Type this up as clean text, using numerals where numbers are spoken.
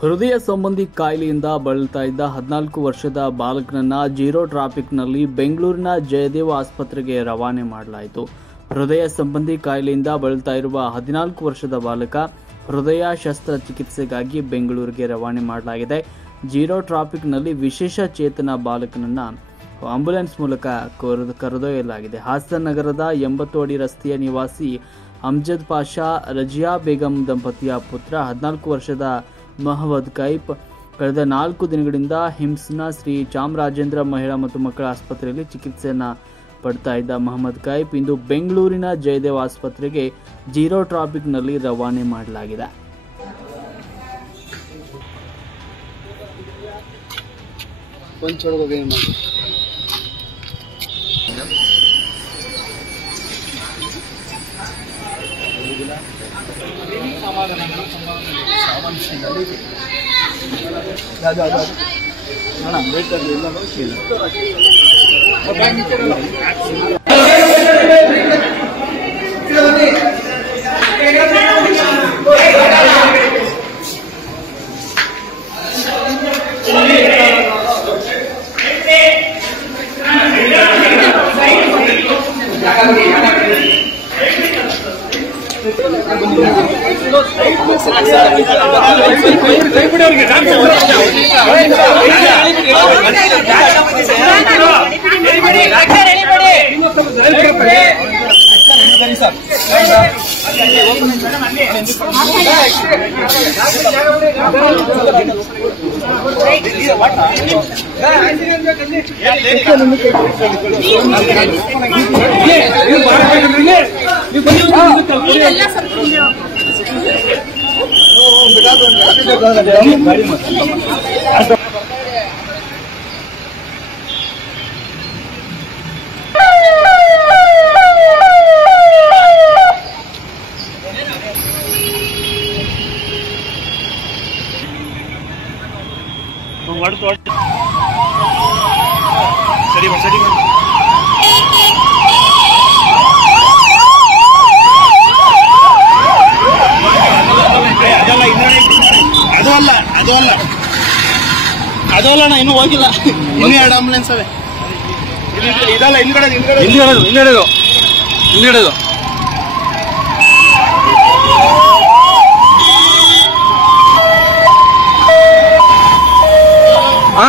ಹೃದಯ ಸಂಬಂಧಿ ಕಾಯಿಲೆಯಿಂದ ಬಳಲ್ತಾ ಇದ್ದ 14 ವರ್ಷದ ಬಾಲಕನನ್ನ ಜೀರೋ ಟ್ರಾಫಿಕ್ನಲ್ಲಿ ಬೆಂಗಳೂರಿನ ಜಯದೇವ ಆಸ್ಪತ್ರೆಗೆ ರವಾನೆ ಮಾಡಲಾಯಿತು. ಹೃದಯ ಸಂಬಂಧಿ ಕಾಯಿಲೆಯಿಂದ ಬಳಲ್ತಾ ಇರುವ 14 ವರ್ಷದ ಬಾಲಕ ಹೃದಯ ಶಸ್ತ್ರಚಿಕಿತ್ಸೆಗಾಗಿ ಬೆಂಗಳೂರಿಗೆ ರವಾನೆ ಮಾಡಲಾಗಿದೆ. ಜೀರೋ ಟ್ರಾಫಿಕ್ನಲ್ಲಿ ವಿಶೇಷ ಚೇತನ ಬಾಲಕನನ್ನ ಆಂಬ್ಯುಲೆನ್ಸ್ ಮೂಲಕ ಕರೆದೊಯ್ಯಲಾಗಿದೆ. ಹಾಸನ ನಗರದ 80 ಅಡಿ ರಸ್ತೆಯ ನಿವಾಸಿ ಅಮ್ಜದ್ ಪಾಷಾ ರಜಿಯಾ ಬೇಗಂ ದಂಪತಿಯ ಪುತ್ರ 14 ವರ್ಷದ ಮಹಮ್ಮದ್ ಕೈಫ್ ಕಳೆದ 4 ದಿನಗಳಿಂದ ಹಿಮ್ಸ್ನ ಶ್ರೀ ಚಾಮರಾಜೇಂದ್ರ ಮಹಿಳಾ ಮತ್ತು ಮಕ್ಕಳ ಆಸ್ಪತ್ರೆಯಲ್ಲಿ ಚಿಕಿತ್ಸೆಯನ್ನು ಪಡ್ತಾ ಇದ್ದ ಮಹಮ್ಮದ್ ಕೈಫ್ ಇಂದು ಬೆಂಗಳೂರಿನ ಜಯದೇವ ಆಸ್ಪತ್ರೆಗೆ ಜೀರೋ ಟ್ರಾಫಿಕ್ನಲ್ಲಿ ರವಾನೆ ಮಾಡಲಾಗಿದೆ. ಅದಲ್ಲ ಇನ್ನೂ ಹೋಗಿಲ್ಲ. ಇನ್ನೂ 2 ಆಂಬುಲೆನ್ಸ್ ಅವೆ. ಇದಲ್ಲ ಹಿಂದ್ಗಡೆ ಹಾ